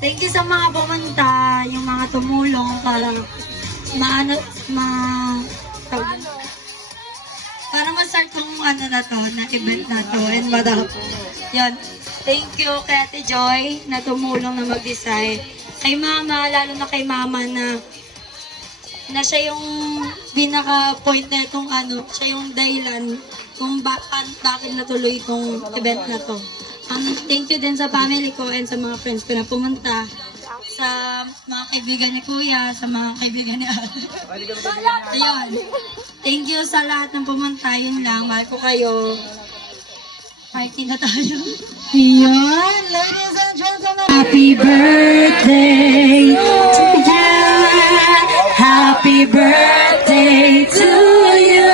Thank you sa mga pumunta, yung mga tumulong para para ma-start tong na to, na event na to, and yan. Thank you kay Ate Joy na tumulong na mag-design. Kay Mama, lalo na kay Mama na siya yung pinaka-point na itong siya yung dahilan kung bakit natuloy itong event na to. Thank you din sa family ko and sa mga friends ko na pumunta, sa mga kaibigan ni Kuya, sa mga kaibigan ni Ate. Ayun. Thank you sa lahat ng pumunta. Yun lang. Mahal ko kayo. Party na tayo. Ayan, ladies and gentlemen. Happy birthday to you. Happy birthday to you.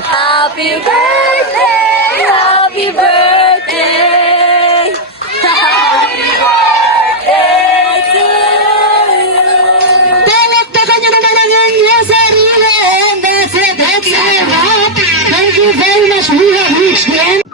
Happy birthday, happy birthday. Happy birthday to you. Palakpakan nyo naman ang inyong sarili. And that's it, that's it. Thank you very much. We have reached the end.